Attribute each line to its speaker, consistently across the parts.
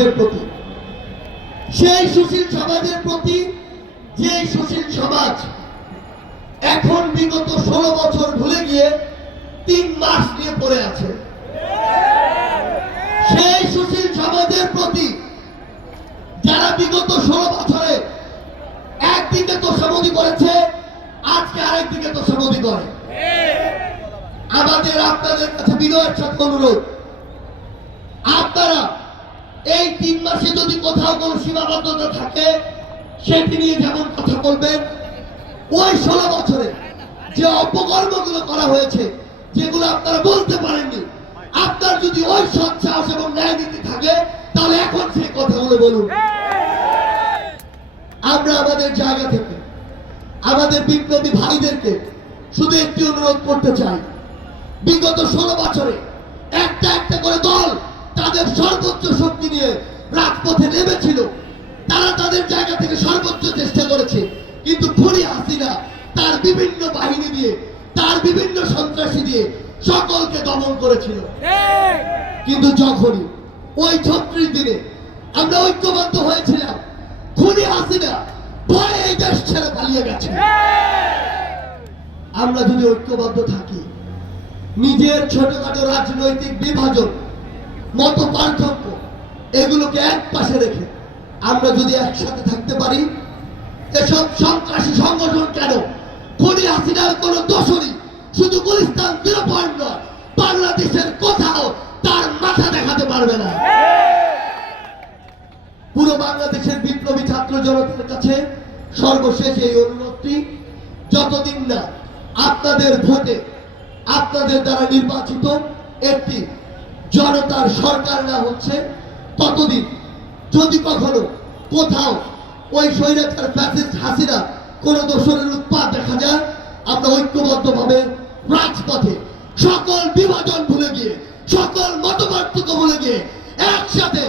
Speaker 1: সমাজের প্রতি। সেই সুশীল সমাজের প্রতি যে সুশীল সমাজ এখন বিগত ষোলো বছর ভুলে গিয়ে তিন মাস নিয়ে পড়ে আছে, সেই সুশীল সমাজের প্রতি যারা বিগত ষোলো বছরে একদিকে তো তোষামতি করেছে, আজকে আরেকদিকে তোষামতি করে। আমাদের আপনাদের কাছে বিনয়ের সাথে অনুরোধ। আপনারা এই তিন মাসে যদি কোথাও কোনো সীমাবদ্ধতা থাকে, সেটি নিয়ে যেমন কথা বলবেন, ওই ষোলো বছরে যে অপকর্মগুলো করা হয়েছে, যেগুলো আপনারা বলতে পারেননি, আপনার যদি ওই সৎসাহস এবং ন্যায় নীতি থাকে, তাহলে এখন সেই কথাগুলো বলুন। আমরা আমাদের জায়গা থেকে, আমাদের বিপ্লবী ভাইদেরকে শুধু একটি অনুরোধ করতে চাই। বিগত ষোলো বছরে একটা একটা করে দল তাদের সর্বোচ্চ নিয়ে রাজপথে নেমেছিল। তারা তাদের জায়গা থেকে সর্বোচ্চ চেষ্টা করেছে। কিন্তু খুনি হাসিনা তার বিভিন্ন বাহিনী দিয়ে, তার বিভিন্ন সন্ত্রাসী দিয়ে সকলকে দমন করেছিল। কিন্তু যখনই ওই ছত্রিশ দিনে আমরা ঐক্যবদ্ধ হয়েছিলাম, খুনি হাসিনা ভয়ে এই দেশ ছেড়ে পালিয়ে গেছে। আমরা যদি ঐক্যবদ্ধ থাকি, নিজের ছোটখাটো রাজনৈতিক বিভাজন মত পার্থক্য এগুলোকে এক পাশে রেখে আমরা যদি একসাথে থাকতে পারি, এসব সন্ত্রাসী সংগঠন কেন? খুনি হাসিনার কোন দোষরই শুধু গুলিস্তান জিরো পয়েন্ট নয়, বাংলাদেশের কোথাও তার মাথা দেখাতে পারবে না। পুরো বাংলাদেশের বিপ্লবী ছাত্র জনতার কাছে সর্বশেষ এই অনুরোধটি, যতদিন না আপনাদের ভোটে, আপনাদের দ্বারা নির্বাচিত একটি জনতার সরকার না হচ্ছে কতদিন যদি কখনো কোথাও ওই স্বৈরাচার ফ্যাসিস্ট হাসিনা কোনো দোষরের উৎপাদ দেখা যায়, আমরা ঐক্যবদ্ধভাবে রাজপথে সকল বিভাজন ভুলে গিয়ে, সকল মতপার্থক্য ভুলে গিয়ে একসাথে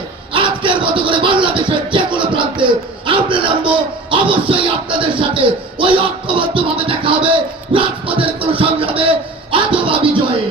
Speaker 1: আজকের মতো করে বাংলাদেশের যে কোনো প্রান্তে আমরা নামবো। অবশ্যই আপনাদের সাথে ওই ঐক্যবদ্ধভাবে দেখা হবে, রাজপথের কোনো সংগ্রামে অথবা বিজয়ে।